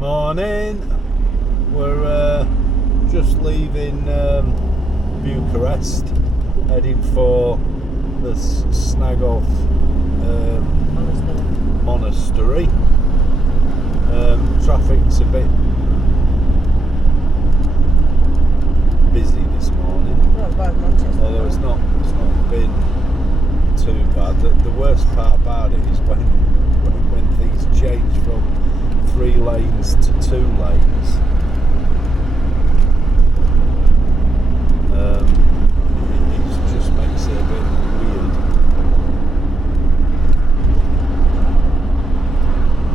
Morning. We're just leaving Bucharest, heading for the Snagov monastery. Traffic's a bit busy this morning. Not bad, Manchester. Although it's not been too bad. The worst part about it is when things change from 3 lanes to 2 lanes. It just makes it a bit weird.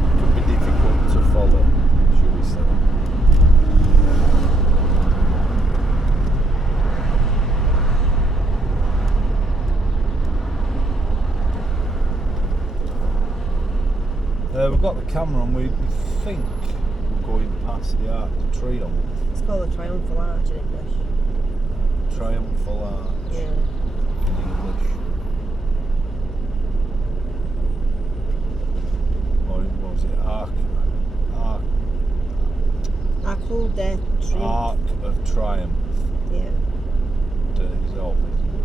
It can be difficult to follow, should we say. We've got the camera on. We think we're going past the Arc de Triomphe. It's called a triumphal arch in English. Triumphal Arch. Yeah. In English. Or what was it? Arc de Triomphe. Arc of Triumph. Yeah. Is off, isn't it?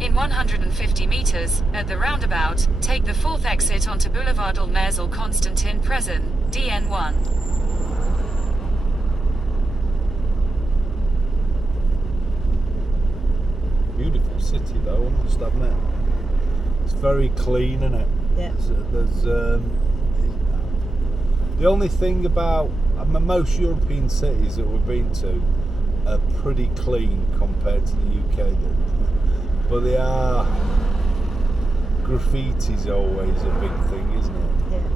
In 150 meters, at the roundabout, take the 4th exit onto Boulevardul Mareșul Constantin Presen, DN1. Beautiful city though, I must admit. It's very clean, isn't it? Yeah. There's the only thing about most European cities that we've been to are pretty clean compared to the UK. But they are, graffiti's always a big thing, isn't it? Yeah.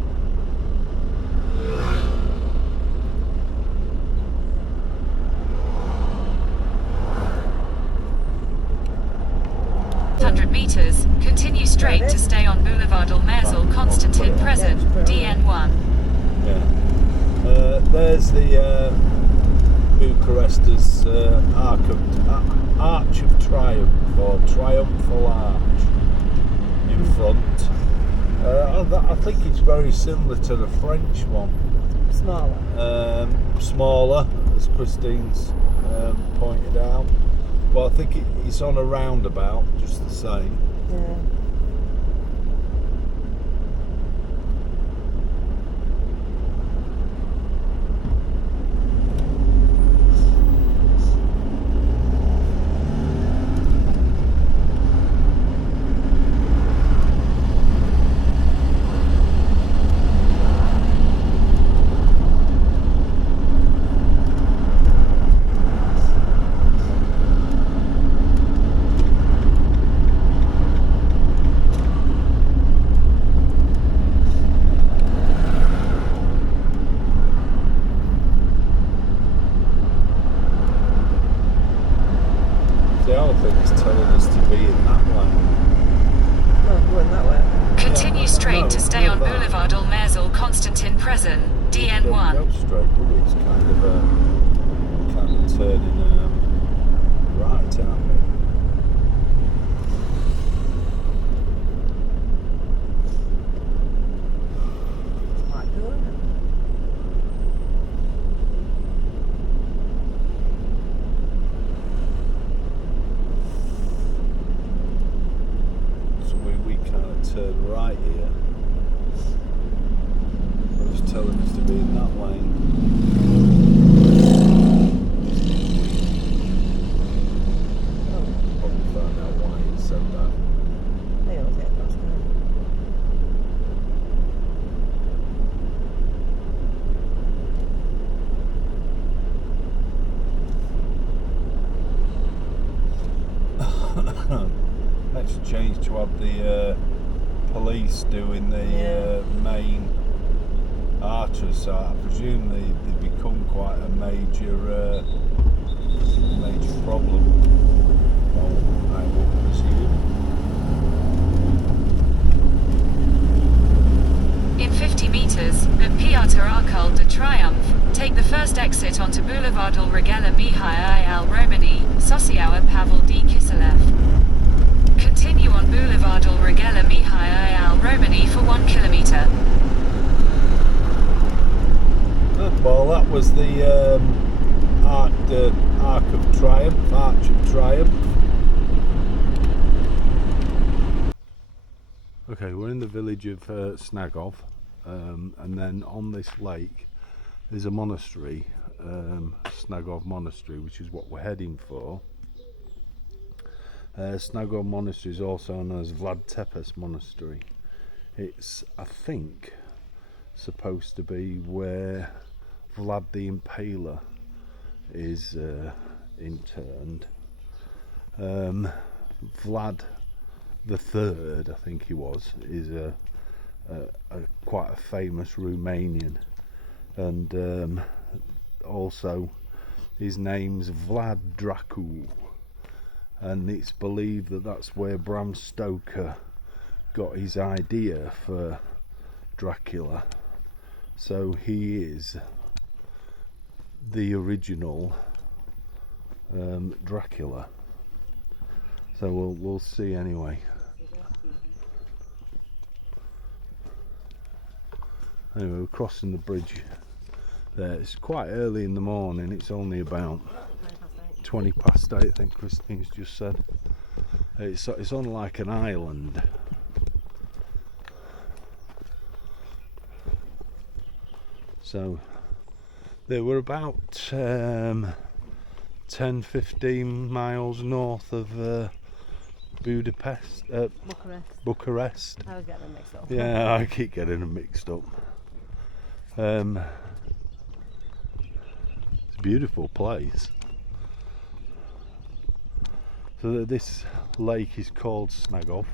100 meters, continue straight to stay on Boulevardul Mareșul Constantin Presen, DN1. Yeah. There's the Bucharest's Arch of Triumph, or Triumphal Arch, in front. I think it's very similar to the French one. Smaller. Smaller, as Christine's pointed out. But I think it's on a roundabout, just the same. Yeah. The other thing is telling us to be in that lane. No, going that way. Continue straight to stay on Boulevardul Mareșul Constantin Presen, Don't go DN1. straight, do we? It's kind of turning right, aren't we? It's quite cool, isn't it? So we kind of turn right here. It's telling us to be in that lane. Probably find out why it said that. it's changed to have the police doing the main arteries, so I presume they become quite a major problem. Well, I would presume. In 50 meters, at Piatra Arcul de Triumph, take the first exit onto Boulevardul Regela Mihai al Romani, Sociaua Pavel D. Kiselev. Continue on Boulevardul Regela Mihai al Romani for 1 kilometer. Well, that was the Arch of Triumph. Okay, we're in the village of Snagov, and then on this lake there's a monastery, Snagov Monastery, which is what we're heading for. Snagov Monastery is also known as Vlad Tepes Monastery. It's, I think, supposed to be where Vlad the Impaler is interned. Vlad the Third, I think he was, is a quite a famous Romanian, and also his name's Vlad Dracul, and it's believed that that's where Bram Stoker got his idea for Dracula. So he is the original Dracula. So we'll see anyway. Anyway, we're crossing the bridge there. It's quite early in the morning. It's only about 20 past 8, I think Christine's just said. It's on like an island. So they were about 10-15 miles north of Budapest, Bucharest. I was getting them mixed up. Yeah, I keep getting them mixed up. It's a beautiful place. So this lake is called Snagov.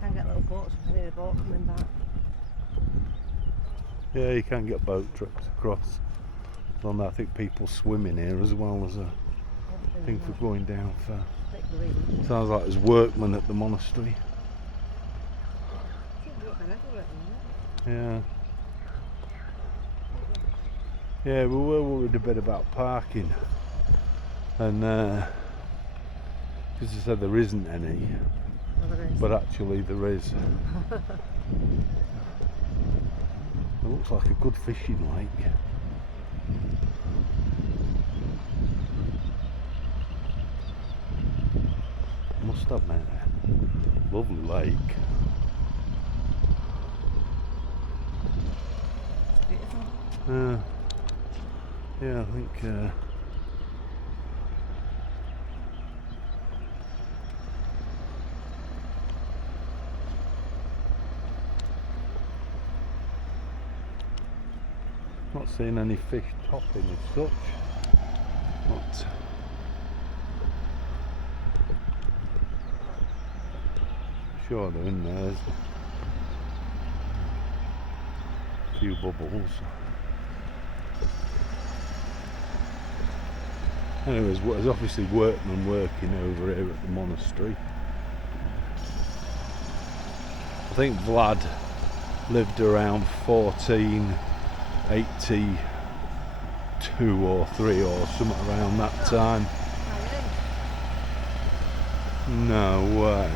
Can't get little boats. I need a boat coming back. Yeah, you can get boat trips across. And I think people swim in here as well as a thing for going down for. Sounds like there's workmen at the monastery. Yeah. Yeah, we were worried a bit about parking, and because they said there isn't any, but actually there is. It looks like a good fishing lake. Must admit, lovely lake. It's beautiful. Yeah, I think. Not seeing any fish topping as such, but sure they're in there. There's a few bubbles. Anyways, there's obviously workmen working over here at the monastery. I think Vlad lived around 1482 or 3 or something around that time. No way.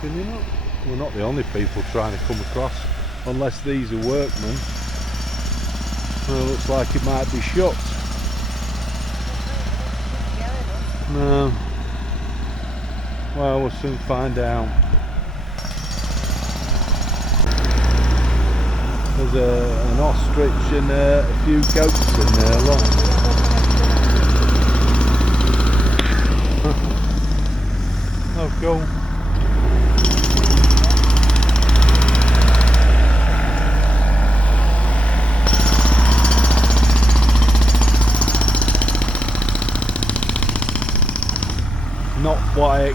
Can you not? We're not the only people trying to come across, unless these are workmen. Well, it looks like it might be shut. No. Well, we'll soon find out. There's an ostrich and a few goats in there, look. Oh, cool.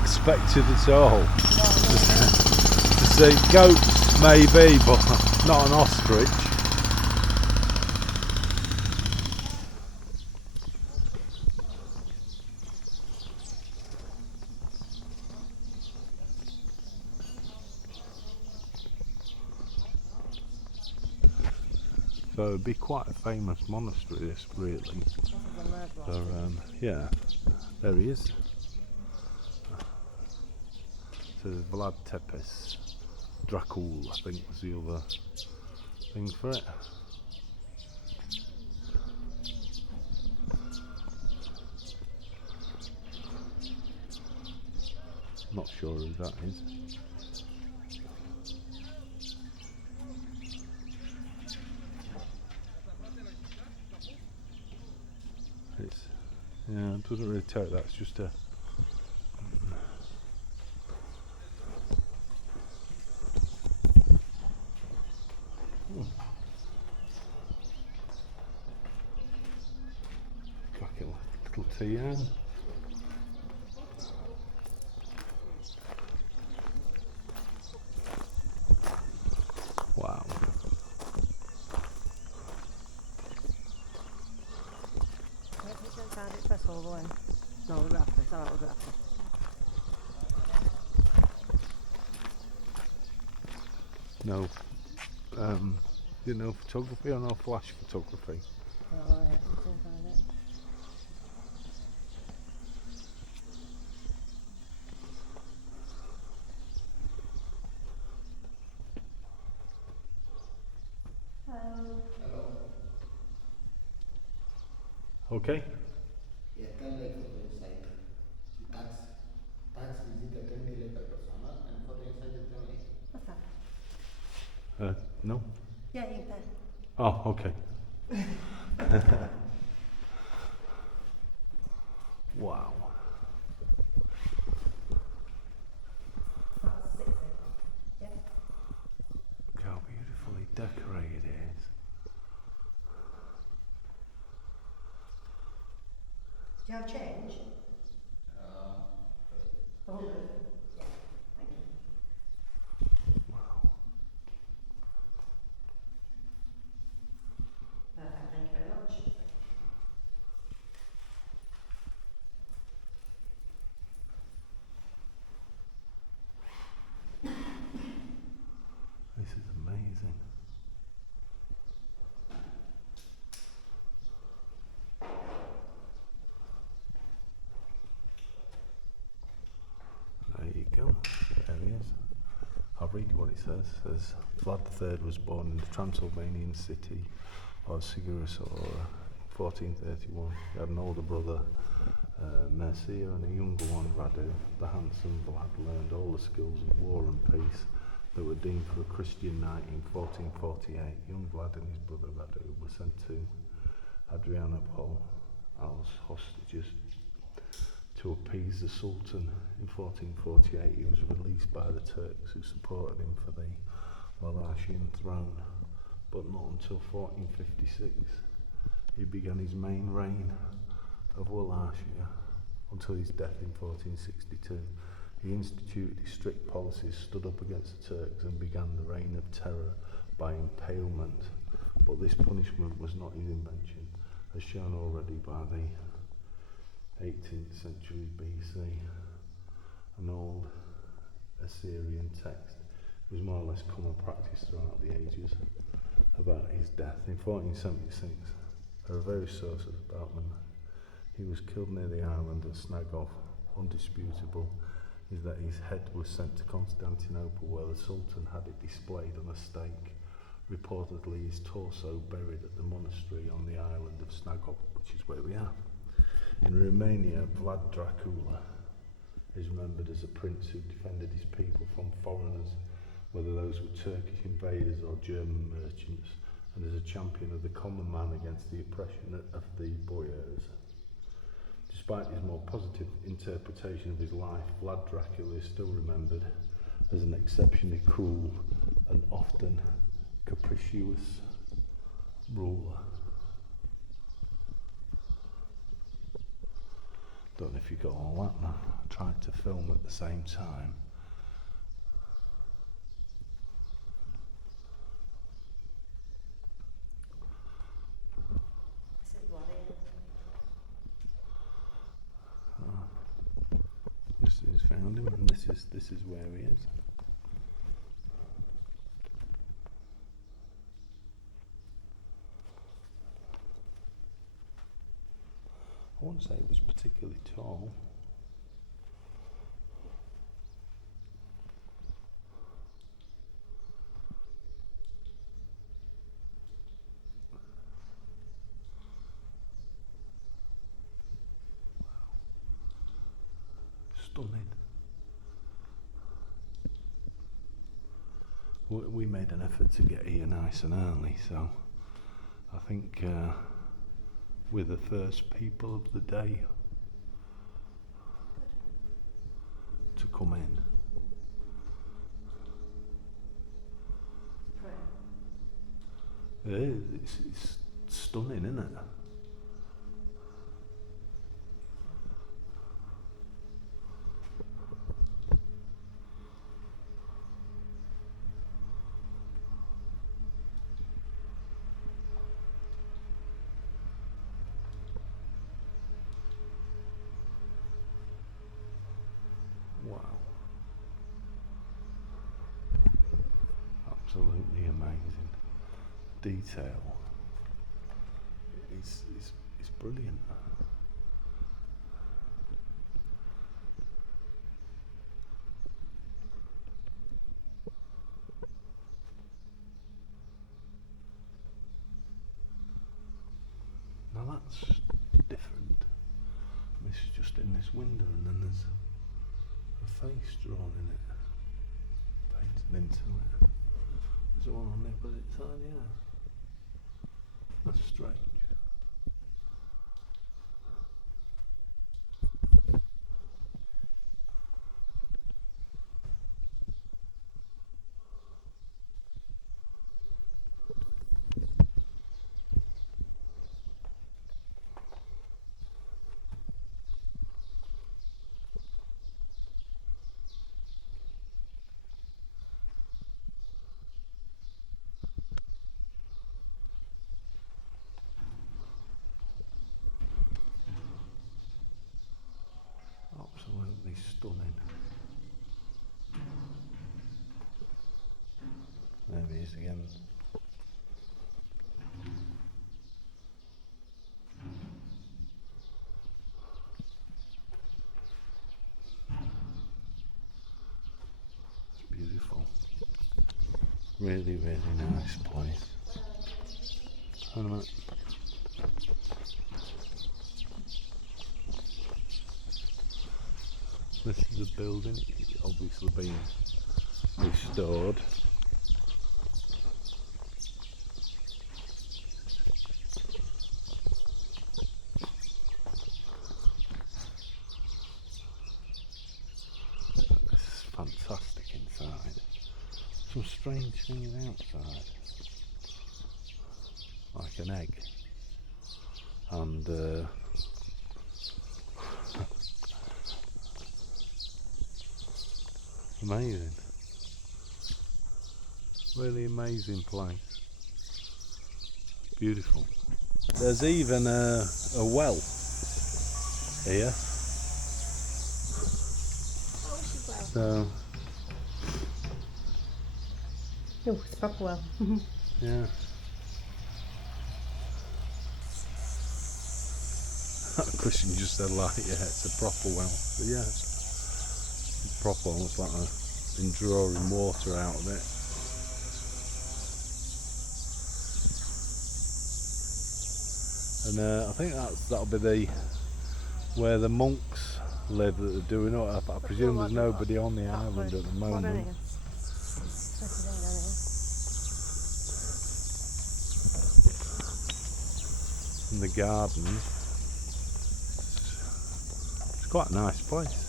expected at all. To see goats, maybe, but not an ostrich. So it'd be quite a famous monastery, this, really. So, yeah, there he is. So there's Vlad Tepes, Dracul, I think was the other thing for it. Not sure who that is. It's, yeah, it doesn't really tell you that, it's just a cracking little tea urn. Wow. No, we'll go after. It's alright, we'll go after. No, you know, photography or no flash photography? Oh, yeah, we can find it. Okay. Yeah, 10 lakh photo inside. Tax visit 20 lakh per persona and photo inside is 10 lakh. What's that? No? Yeah, you can pay. Oh, okay. Wow. That's 60. Yeah. Look how beautifully decorated it is. Do you have change? 100. Yeah, thank you. Wow. Perfect, thank you very much. This is amazing. There you go. There he is. I'll read you what it says. It says, Vlad III was born in the Transylvanian city of Sigurdsora in 1431. He had an older brother, Mircea, and a younger one, Radu. The handsome Vlad learned all the skills of war and peace that were deemed for a Christian knight in 1448. Young Vlad and his brother Radu were sent to Adrianople as hostages to appease the Sultan. In 1448 he was released by the Turks who supported him for the Wallachian throne, but not until 1456 he began his main reign of Wallachia until his death in 1462. He instituted strict policies, stood up against the Turks and began the reign of terror by impalement, but this punishment was not his invention, as shown already by the 18th century BC. An old Assyrian text was more or less common practice throughout the ages about his death. In 1476, there are various sources about when he was killed near the island of Snagov. Undisputable is that his head was sent to Constantinople, where the Sultan had it displayed on a stake. Reportedly, his torso buried at the monastery on the island of Snagov, which is where we are. In Romania, Vlad Dracula is remembered as a prince who defended his people from foreigners, whether those were Turkish invaders or German merchants, and as a champion of the common man against the oppression of the boyars. Despite his more positive interpretation of his life, Vlad Dracula is still remembered as an exceptionally cruel and often capricious ruler. Don't know if you got all that now. I tried to film at the same time. This is Vlad the This is found him, and this is where he is. I wouldn't say it was particularly tall. Stunning. We made an effort to get here nice and early, so I think we're the first people of the day to come in. It is. It's stunning, isn't it? Wow. Absolutely amazing. Detail. It's brilliant. Now that's different. This is just in this window, and then there's a face drawn in it, painted into it. There's one on the opposite side, yeah. That's strange. Absolutely stunning. There he is again. It's beautiful. Really, really nice place. Hold on a minute. This is a building, it's obviously been restored. This is fantastic inside. Some strange things outside, like an egg, and amazing. Really amazing place. Beautiful. There's even a well here. So Oh, it's proper well. yeah. Christian just said like, yeah, it's a proper well. But yeah, it's proper, almost like I've been drawing water out of it. And I think that'll be where the monks live that are doing it. I presume there's nobody on the island at the moment. And the garden. It's quite a nice place.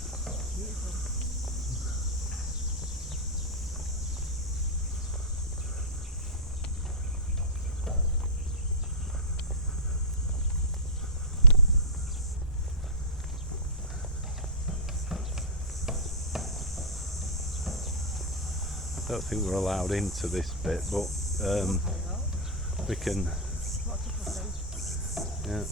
don't think we're allowed into this bit, but we can. Yeah.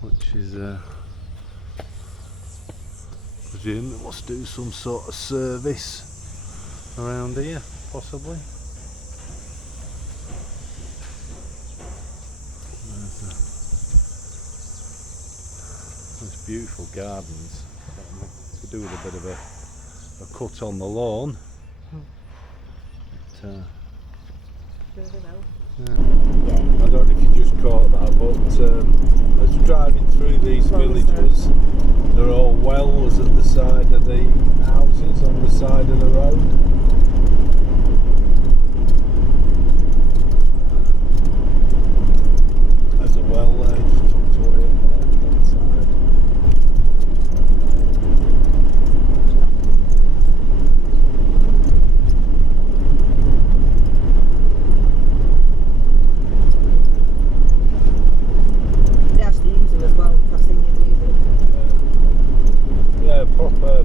Which is, presume it must do some sort of service around here, possibly. There's beautiful gardens. Could do with a bit of a cut on the lawn. But, yeah. I don't know if you just caught that, but as driving through these villages, there are all wells at the side of the houses on the side of the road. There's a well there just tucked away on the left hand side. Proper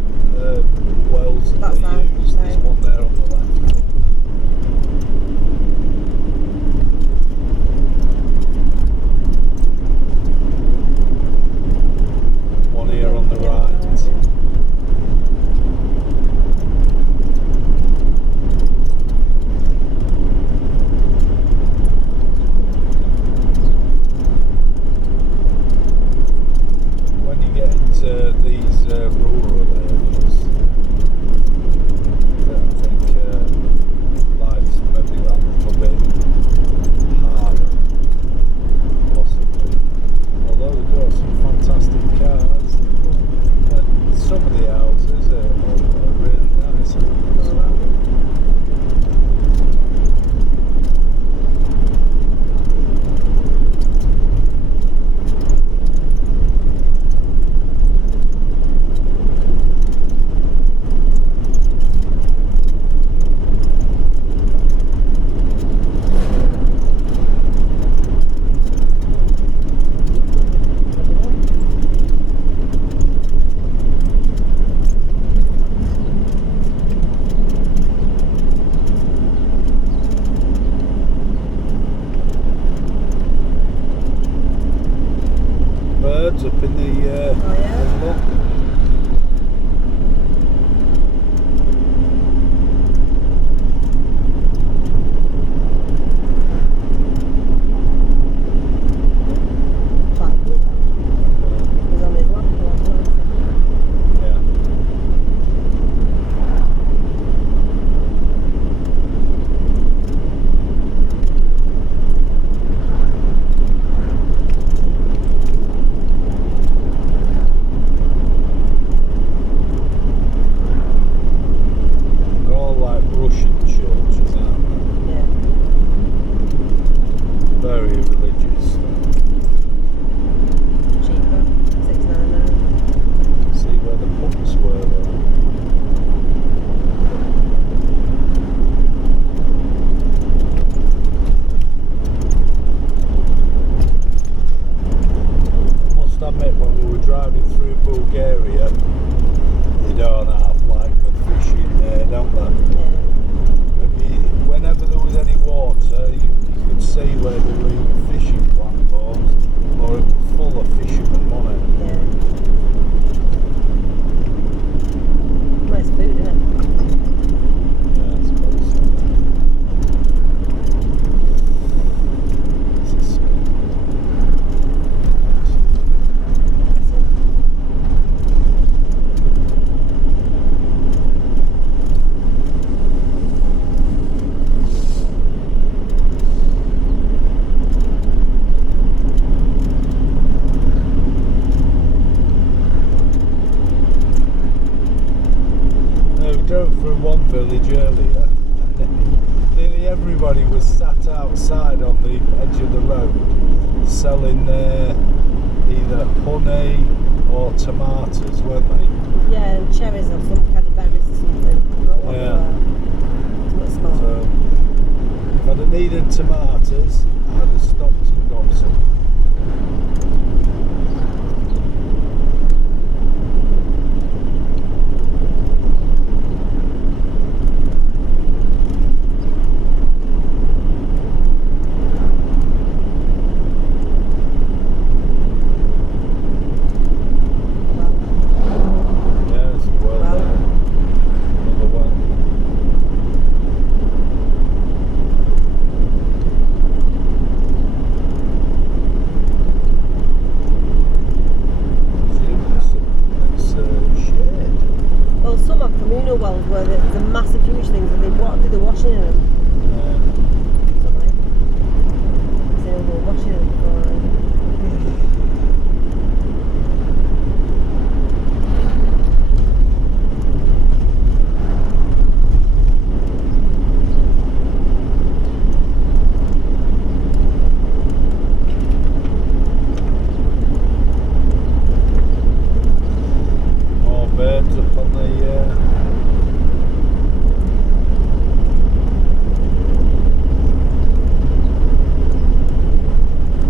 wells that they use. There's one there on the left. One here on the right. When you get into these rural areas, I think life's maybe that little bit harder, possibly. Although they've got some fantastic cars, and some of the houses are really nice. Birds up in the look. Yeah. They're all like Russian churches, aren't they? Yeah. Very religious. Cheaper. $6.99. See where the pumps were though. I must admit, when we were driving through Bulgaria, they don't have like the fishing there, don't they? Whenever there was any water, you could see where there were either fishing platforms or it was full of fishermen, wasn't it? Yeah. Nice food, isn't it? Yeah, I suppose so. This is we drove through one village earlier. Nearly everybody was sat outside on the edge of the road selling their either honey or tomatoes, weren't they? Yeah, and cherries or some kind of berries or something. Not what they Yeah. were. What's it called? So if I'd have needed tomatoes, I'd have stopped and got some. Yes, well, Well. another well. Presumably something that's shared. Well, some have communal wells where there's a massive, huge things, and they do the washing in them. Somebody. They all go washing in them before. More birds up on the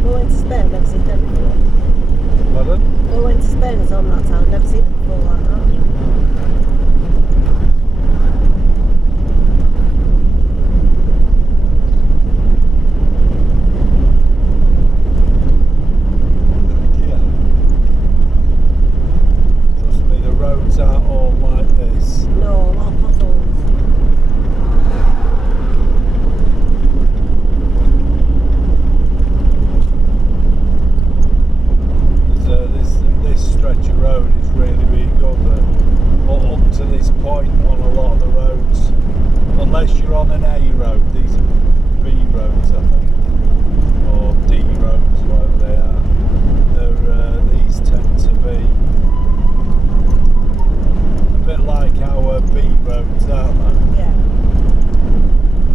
Go into Spain, I've never seen them before. pardon? Go into Spain, it's on that town, never seen it before like that. Yeah. Trust me, the roads aren't all like this. No, a lot of potholes. This stretch of road is really good. Up to this point on a lot of the roads, unless you're on an A road, these are B roads, I think, or D roads, whatever they are. These tend to be a bit like our B roads, aren't they? Yeah.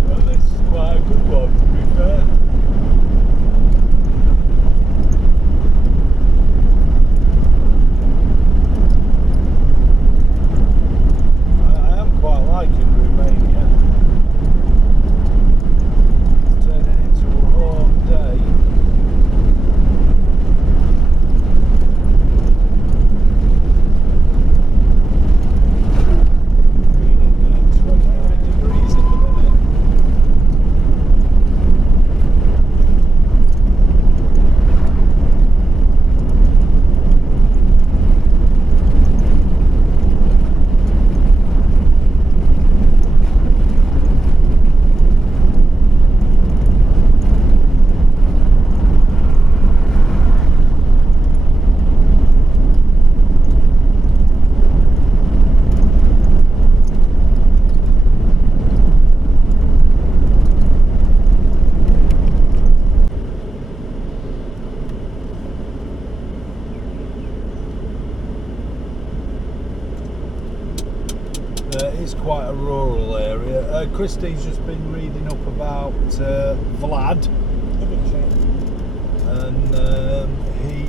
But this is quite a good one, to be fair. I am quite liking Romania. It's turning into a warm day. Reading 29 degrees at the minute. It's quite a rural area. Christy's just been reading up about Vlad, Did it trip? and he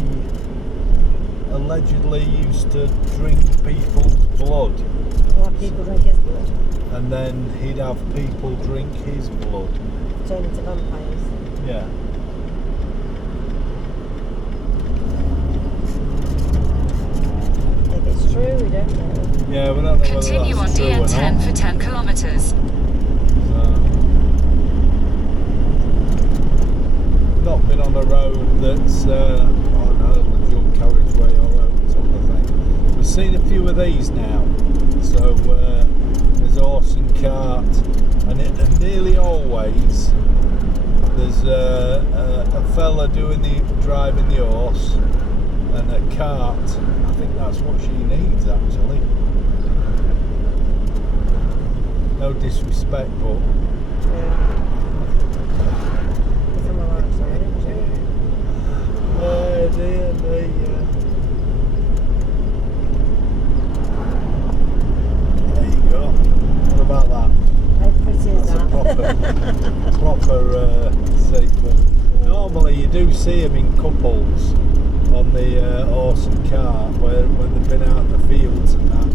allegedly used to drink people's blood, Or people drink his blood, and then he'd have people drink his blood. turn into vampires. Yeah. If it's true, we don't know. Yeah, we don't know Continue on whether that's true or DN10 not. for 10 kilometers. Not been on a road that's, I don't know, the dual carriageway or road sort of thing. We've seen a few of these now. So there's horse and cart, and nearly always there's a fella driving the horse and a cart. I think that's what she needs actually. No disrespect, but Yeah. It's on the right side, isn't it? dear. There you go. What about that? How pretty is That's a that? proper sequence. Normally you do see them in couples on the horse and cart when they've been out in the fields and that.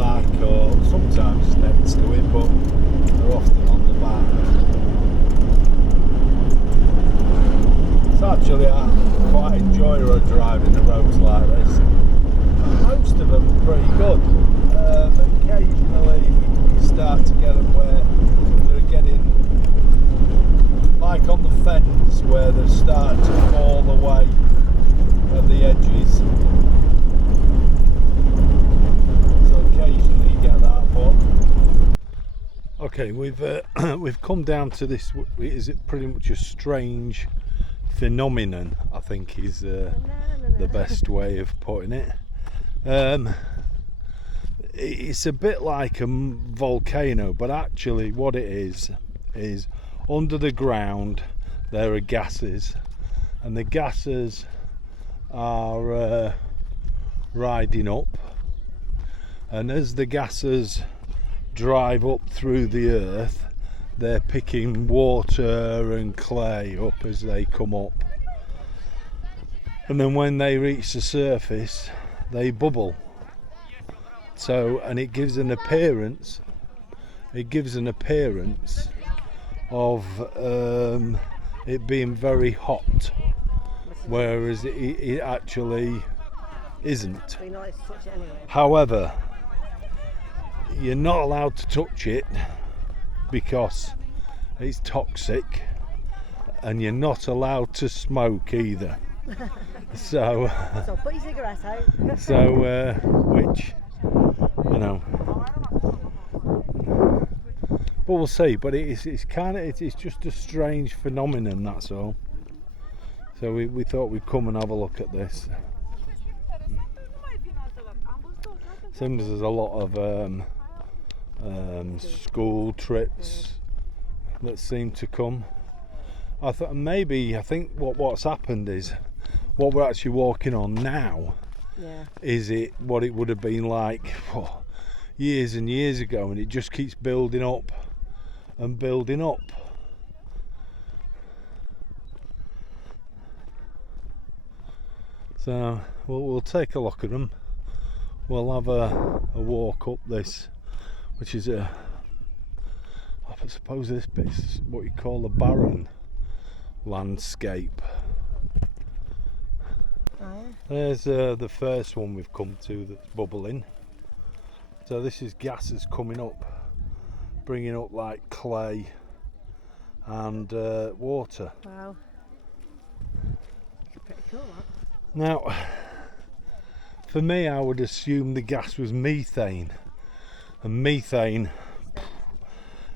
back or sometimes next to it, but they're often on the back. So actually I quite enjoy road driving the roads like this. Most of them are pretty good, but occasionally you start to get them where they're getting, like on the fence, where they're starting to fall away at the edges. So occasionally you get that, but okay, we've come down to this. Is it pretty much a strange phenomenon? I think is the best way of putting it. It's a bit like a volcano, but actually what it is under the ground there are gases, and the gases are riding up, and as the gases drive up through the earth, they're picking water and clay up as they come up, and then when they reach the surface they bubble. So, and it gives an appearance of it being very hot, whereas it actually isn't. However, you're not allowed to touch it because it's toxic, and you're not allowed to smoke either. So put your cigarette out. Which, you know, but we'll see. But it's just a strange phenomenon, that's all. So we thought we'd come and have a look at this. Seems there's a lot of school trips that seem to come. I think what's happened is what we're actually walking on now. Yeah. Is it what it would have been like years and years ago, and it just keeps building up and building up. So we'll take a look at them. We'll have a walk up this, which is I suppose this bit's what you call a barren landscape. There's the first one we've come to that's bubbling. So this is gases coming up, bringing up like clay and water. Wow. Pretty cool, that. Now, for me, I would assume the gas was methane, and methane,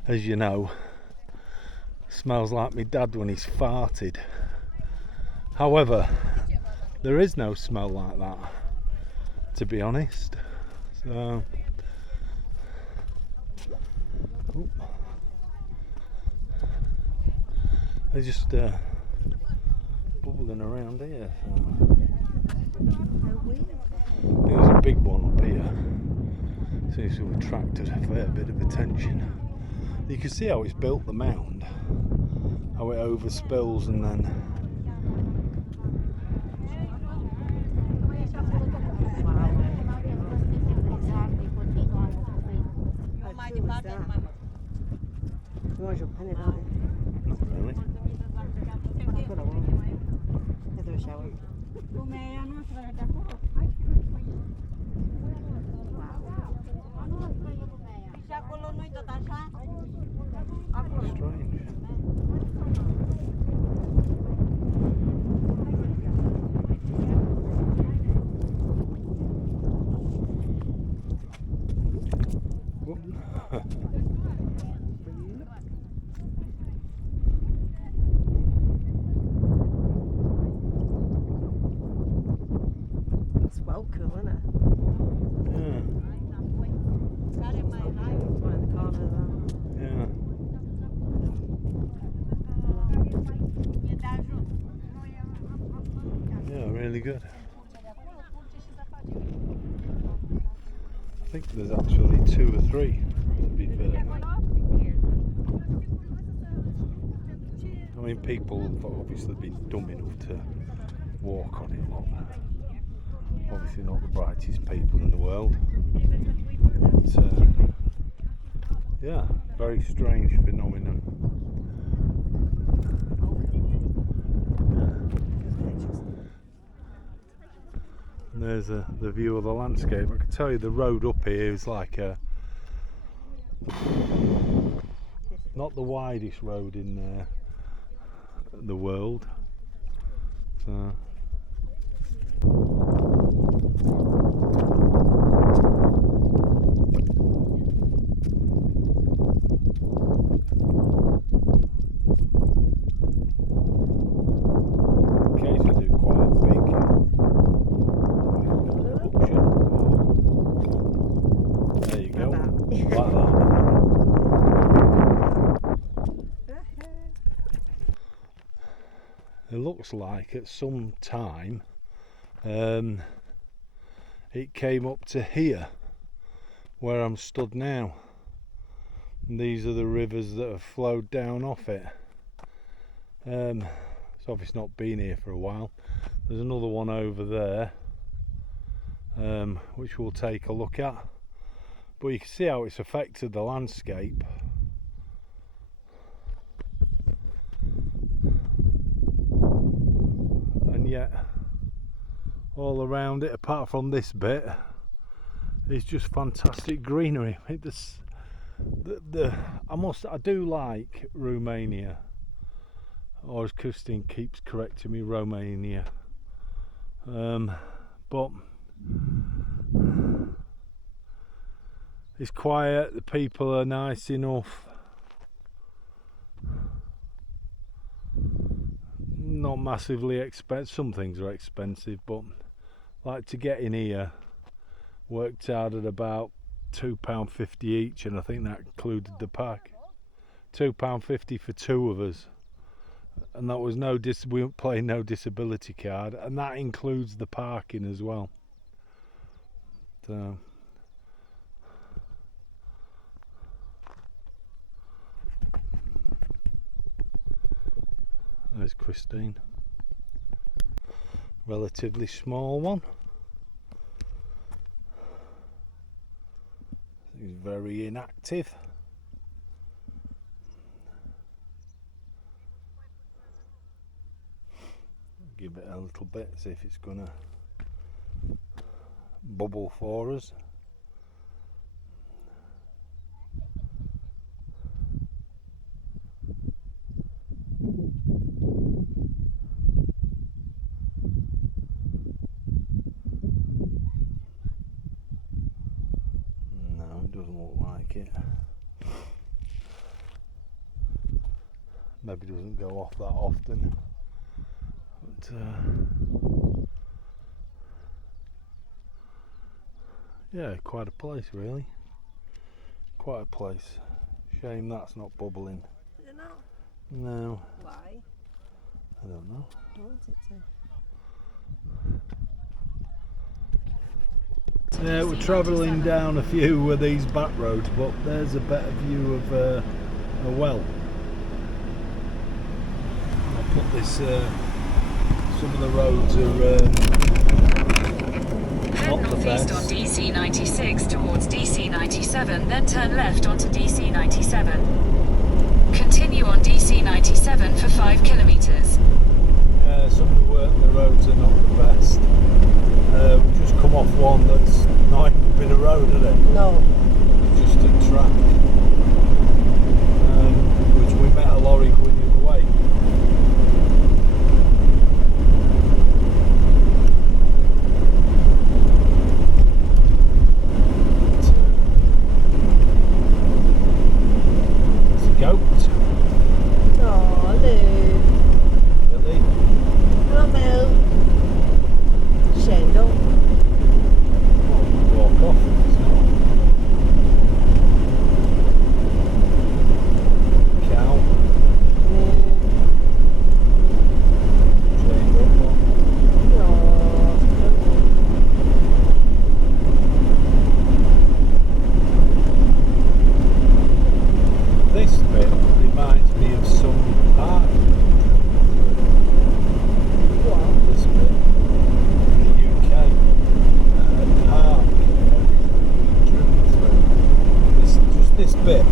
as you know, smells like my dad when he's farted. However, there is no smell like that, to be honest. So, they're just bubbling around here. So. There's a big one up here. Seems to have attracted a fair bit of attention. You can see how it's built, the mound, how it overspills and then. You want your pen in, aren't you? Not really. I've got a one. Give her a shower. Strange. That's well cool, isn't it? Yeah. Right in the corner there. Yeah. Yeah, really good. I think there's actually 2 or 3, to be fair. I mean, people have obviously been dumb enough to walk on it a lot. Obviously not the brightest people in the world. But, yeah, very strange phenomenon. And there's the view of the landscape. I can tell you the road up here is like not the widest road in the world. So, occasionally do quite a big eruption. There you go. Like that. It looks like at some time it came up to here where I'm stood now, and these are the rivers that have flowed down off it. It's obviously not been here for a while. There's another one over there which we'll take a look at, but you can see how it's affected the landscape. And yet all around it, apart from this bit, is just fantastic greenery. I do like Romania, or as Christine keeps correcting me, Romania, but it's quiet, the people are nice enough, not massively expensive. Some things are expensive, but like to get in here worked out at about £2.50 each, and I think that included the pack. £2.50 for two of us, and that was we weren't playing no disability card, and that includes the parking as well. So there's Christine, relatively small one. He's very inactive. Give it a little bit, see if it's gonna bubble for us. No, it doesn't look like it. Maybe it doesn't go off that often. But, yeah, quite a place really. Quite a place. Shame that's not bubbling. Is it not? No. Why? I don't know. I want it to. Yeah, we're travelling down a few of these back roads, but there's a better view of a well. I'll put this, some of the roads are Head not the northeast best. on DC96 towards DC97, then turn left onto DC97. Continue on DC97 for 5 kilometres. Some of the roads are not the best. We've just come off one that's not even been a road, is it? No. Just a track. Which we met a lorry going the other way. It's a goat. Oh, Lou. Really? Hello. Shane, don't. Walk off. It's not. this bit.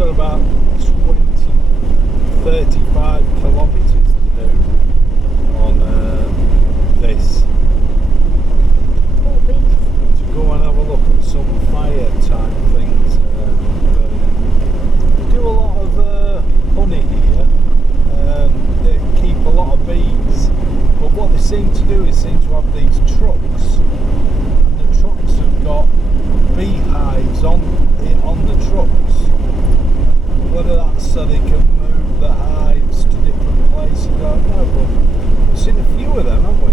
About 35 kilometres to do on this. To go and have a look at some fire type things. They do a lot of honey here. They keep a lot of bees, but what they seem to do is seem to have these trucks, and the trucks have got beehives on the trucks. Whether that's so they can move the hives to different places, I don't know, but we've seen a few of them, haven't we?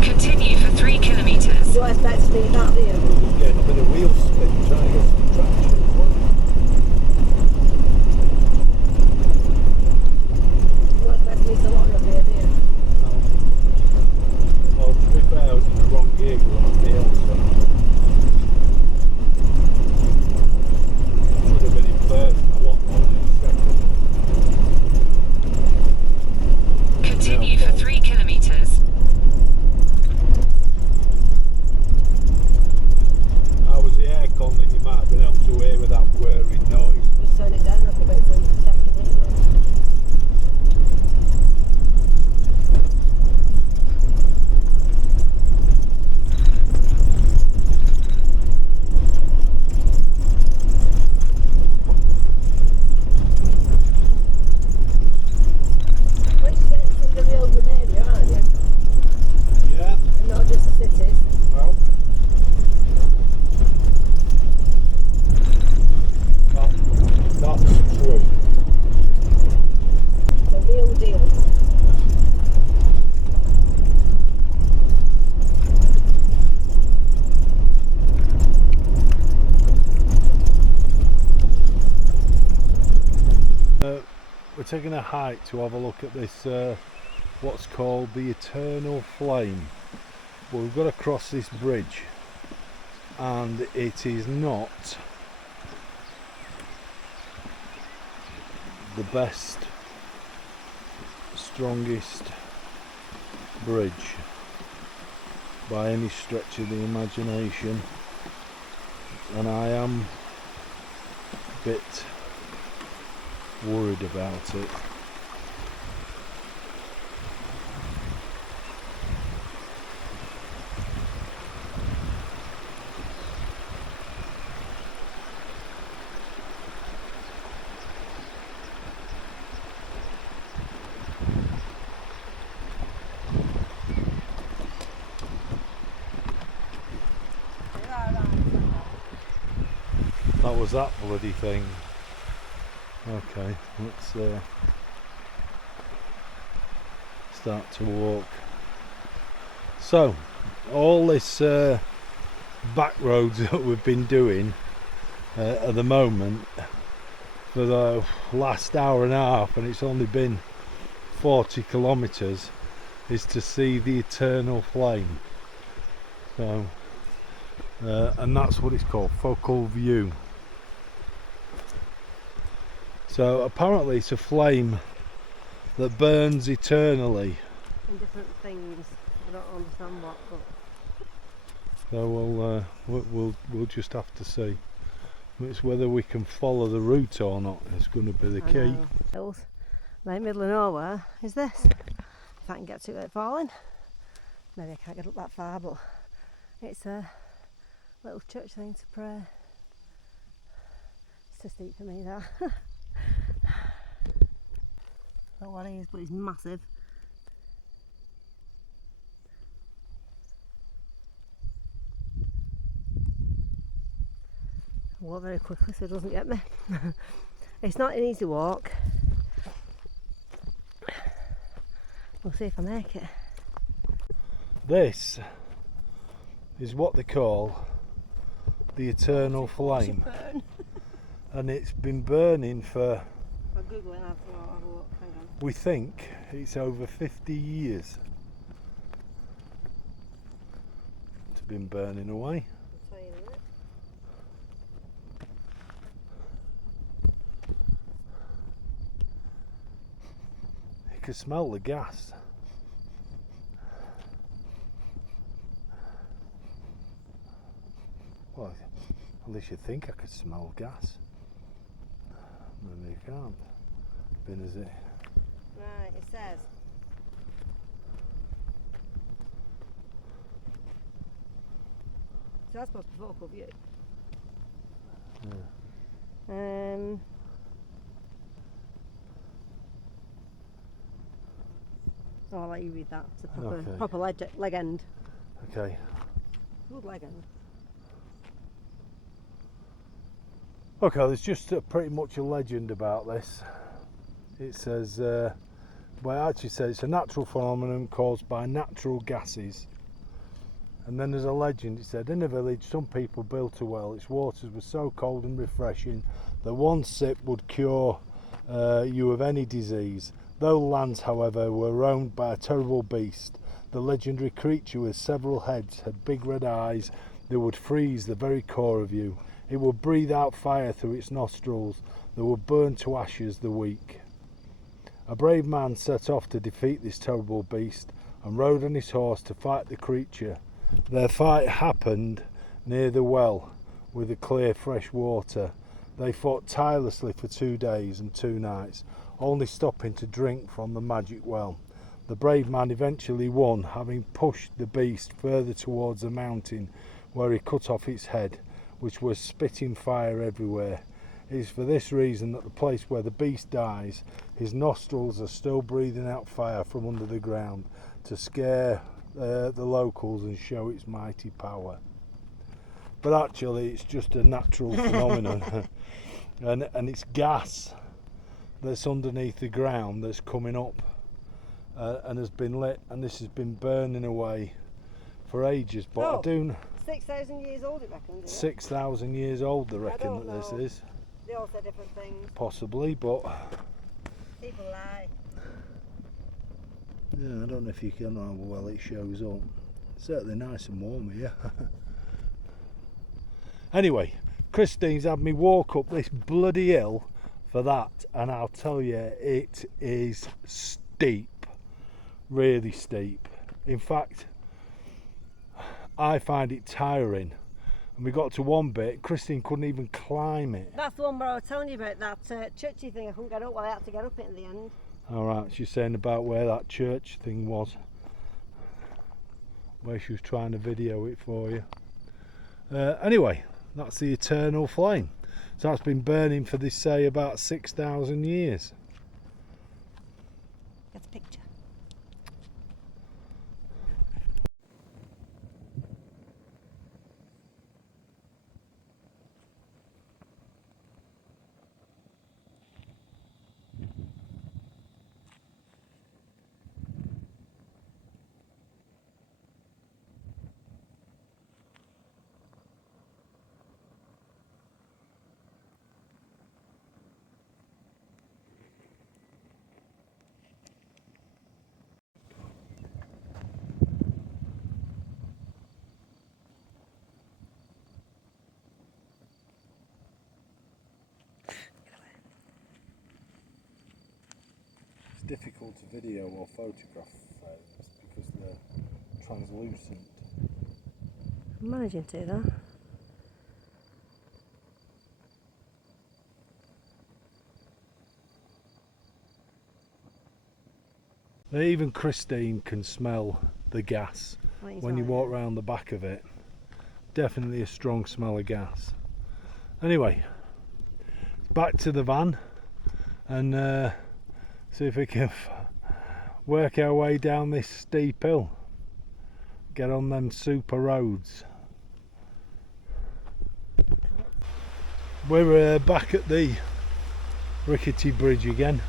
Continue for 3 kilometres. You don't expect to need that, do you? Just getting a bit of wheel spin, trying to get some traction as well. You don't expect to need a lot of here, do you? No. Well, to be fair, I was in the wrong gear going up the hill, so I should have been in first. I wasn't in second. Continue for 3 kilometres. That was the aircon that you might have been able to hear with that whirring noise. Just turn it down a little bit so you can check it in. Once you get into the real good area, aren't you? Yeah, And not just the cities. well, that's true. The real deal. We're taking a hike to have a look at this, what's called the Eternal Flame. Well, we've got to cross this bridge, and it is not the best, strongest bridge by any stretch of the imagination, and I am a bit worried about it. That was that bloody thing. Okay, let's start to walk. So, all this back roads that we've been doing at the moment for the last hour and a half, and it's only been 40 kilometres, is to see the Eternal Flame. So, and that's what it's called, focal view. So apparently it's a flame that burns eternally. And different things. I don't understand what, but So we'll just have to see. It's whether we can follow the route or not. It's going to be the key. Hills, right middle of nowhere is this. If I can get to it without falling. Maybe I can't get up that far, but it's a little church thing to pray. It's too steep for me, that. Not what it is, but it's massive. I walk very quickly so it doesn't get me. It's not an easy walk. We'll see if I make it. This is what they call the Eternal Flame. And it's been burning for, I'll Google it and have a look. Hang on. we think, it's over 50 years. It's been burning away. I'll tell you in a minute. You can smell the gas. Well, at least you think I could smell gas. Maybe you can't. Bin is it? Right, it says. So that's supposed to be focal view. Yeah. Oh, I'll let you read that. It's a proper, Okay. proper leg end. Okay. Good leg end. Okay, there's just pretty much a legend about this. It says But it actually says it's a natural phenomenon caused by natural gases. And then there's a legend. It said, in a village, some people built a well. Its waters were so cold and refreshing that one sip would cure you of any disease. Those lands, however, were roamed by a terrible beast. The legendary creature with several heads had big red eyes that would freeze the very core of you. It would breathe out fire through its nostrils that would burn to ashes the weak. A brave man set off to defeat this terrible beast and rode on his horse to fight the creature. Their fight happened near the well with the clear fresh water. They fought tirelessly for 2 days and 2 nights, only stopping to drink from the magic well. The brave man eventually won, having pushed the beast further towards the mountain, where he cut off its head, which was spitting fire everywhere. It is for this reason that the place where the beast dies, his nostrils are still breathing out fire from under the ground to scare the locals and show its mighty power. But actually it's just a natural phenomenon. and it's gas that's underneath the ground that's coming up and has been lit, and this has been burning away for ages. But I do 6,000 years old, it reckons. 6,000 years old, they reckon don't that this know. is. They all say different things. Possibly, but People lie. yeah, I don't know if you can know how well it shows up. It's certainly nice and warm here. Anyway, Christine's had me walk up this bloody hill for that, and I'll tell you, it is steep, really steep. In fact, I find it tiring. And we got to one bit, Christine couldn't even climb it. That's the one where I was telling you about that churchy thing. I couldn't get up. Well, I had to get up it in the end. Alright, she's saying about where that church thing was, where she was trying to video it for you. Anyway, that's the eternal flame. So that's been burning for, they say, about 6,000 years. Get a picture. It's difficult to video or photograph flames because they're translucent. I'm managing to though. Even Christine can smell the gas when you walk round the back of it. Definitely a strong smell of gas. Anyway, back to the van and see if we can work our way down this steep hill. Get on them super roads. We're back at the rickety bridge again.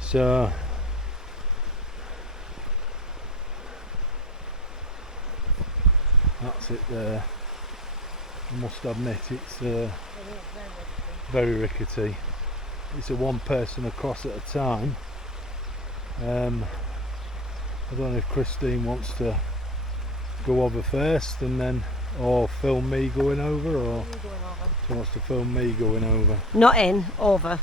So that's it there. I must admit it's very rickety. It's a one person across at a time. I don't know if Christine wants to go over first and then, or film me going over, or she wants to film me going over. Not in, over.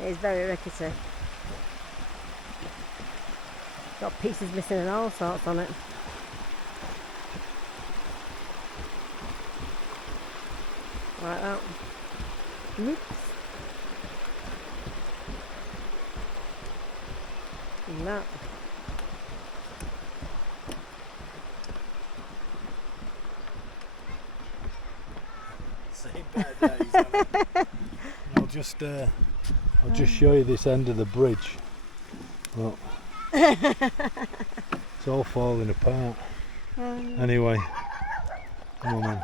It is very rickety. Got pieces missing and all sorts on it. Like that. Oops. And that. Same pair of days, haven't it? I'll just show you this end of the bridge. Look. It's all falling apart. Anyway, come on then.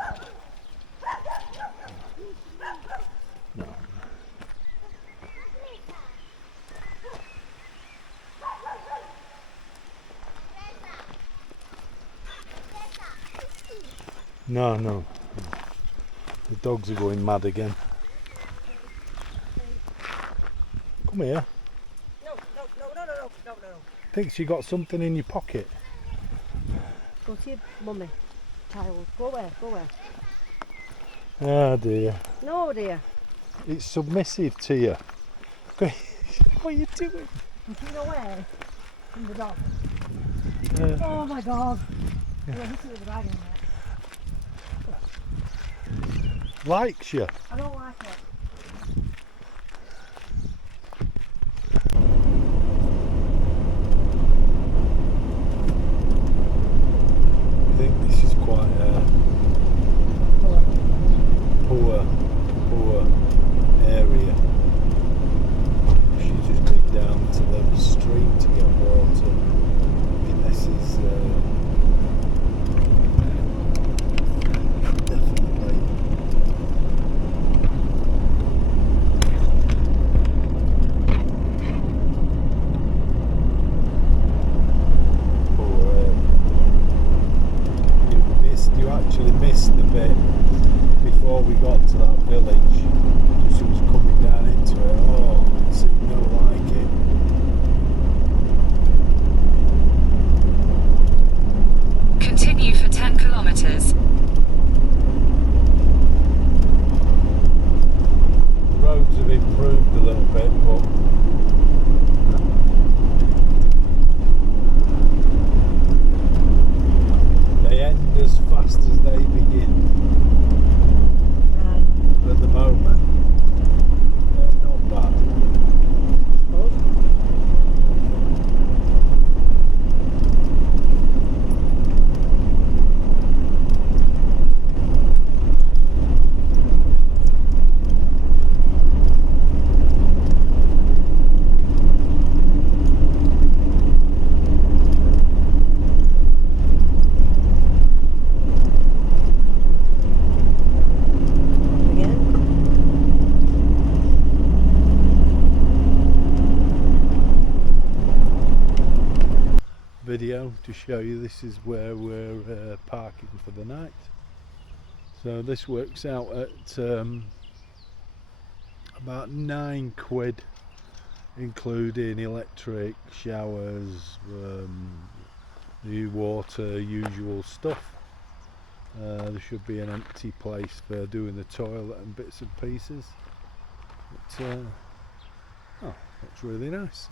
No. No. The dogs are going mad again. Come here. No. Thinks you got something in your pocket. Go to your mummy, child. Go away. Oh dear. No, dear. It's submissive to you. What are you doing? Get away from the dog. Uh, Oh my God. Yeah, this is the bag in there. likes you. I don't like it. I think this is quite a poor area. She's just been down to the stream to get water. I mean, this is definitely poor area. You actually missed the bit before we got to that village. Just was coming down into it. Oh, see, no like it. Continue for 10 kilometers. The roads have improved a little bit, but they end as fast as they begin. But at the moment, they're not bad. Video to show you this is where we're parking for the night. So this works out at about £9, including electric, showers, the water, usual stuff. There should be an empty place for doing the toilet and bits and pieces. But, oh, that's really nice.